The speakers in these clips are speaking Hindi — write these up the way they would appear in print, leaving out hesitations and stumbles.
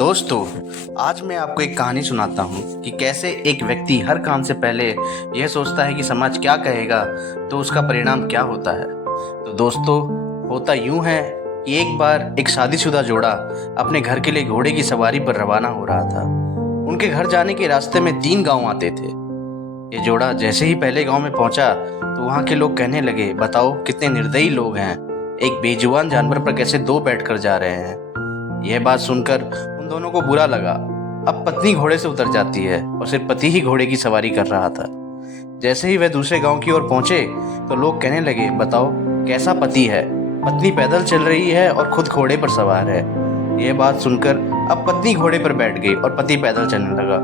दोस्तों, आज मैं आपको एक कहानी सुनाता हूँ कि कैसे एक व्यक्ति हर काम से पहले यह सोचता है कि समाज क्या कहेगा तो उसका परिणाम क्या होता है। तो दोस्तों, होता यूं है कि एक बार एक शादीशुदा जोड़ा अपने घर के लिए घोड़े की सवारी पर रवाना हो रहा था। उनके घर जाने के रास्ते में 3 गांव आते थे। ये जोड़ा जैसे ही पहले गांव में पहुंचा तो वहां के लोग कहने लगे, बताओ कितने निर्दयी लोग हैं, एक बेजुबान जानवर पर कैसे 2 बैठकर जा रहे हैं। यह बात सुनकर उन दोनों को बुरा लगा। अब पत्नी घोड़े से उतर जाती है और सिर्फ पति ही घोड़े की सवारी कर रहा था। जैसे ही वह दूसरे गांव की ओर पहुंचे तो लोग कहने लगे, बताओ कैसा पति है, पत्नी पैदल चल रही है और खुद घोड़े पर सवार है। यह बात सुनकर अब पत्नी घोड़े पर बैठ गई और पति पैदल चलने लगा।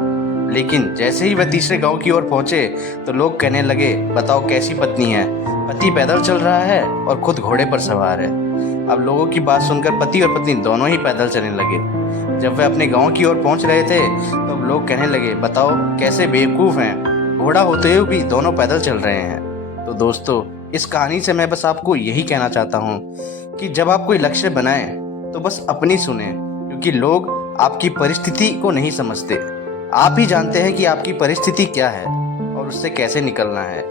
लेकिन जैसे ही वह तीसरे गांव की ओर पहुंचे तो लोग कहने लगे, बताओ कैसी पत्नी है, पति पैदल चल रहा है और खुद घोड़े पर सवार है। अब लोगों की बात सुनकर पति और पत्नी दोनों ही पैदल चलने लगे। जब वे अपने गांव की ओर पहुंच रहे थे तो अब लोग कहने लगे, बताओ कैसे बेवकूफ़ हैं, घोड़ा होते हुए भी दोनों पैदल चल रहे हैं। तो दोस्तों, इस कहानी से मैं बस आपको यही कहना चाहता हूँ कि जब आप कोई लक्ष्य बनाएं तो बस अपनी सुने, क्योंकि लोग आपकी परिस्थिति को नहीं समझते। आप ही जानते हैं कि आपकी परिस्थिति क्या है और उससे कैसे निकलना है।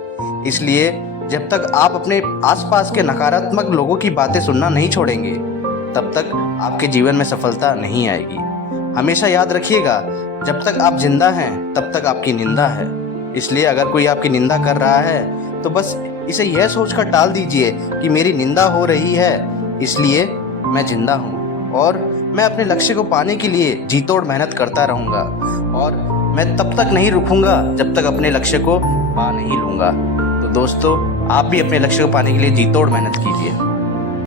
इसलिए जब तक आप अपने आसपास के नकारात्मक लोगों की बातें सुनना नहीं छोड़ेंगे, तब तक आपके जीवन में सफलता नहीं आएगी। हमेशा याद रखिएगा, जब तक आप जिंदा हैं तब तक आपकी निंदा है। इसलिए अगर कोई आपकी निंदा कर रहा है तो बस इसे यह सोचकर टाल दीजिए कि मेरी निंदा हो रही है, इसलिए मैं जिंदा हूँ और मैं अपने लक्ष्य को पाने के लिए जी तोड़ मेहनत करता रहूँगा और मैं तब तक नहीं रुकूंगा जब तक अपने लक्ष्य को पा नहीं लूँगा। तो दोस्तों, आप भी अपने लक्ष्य को पाने के लिए जी तोड़ मेहनत कीजिए।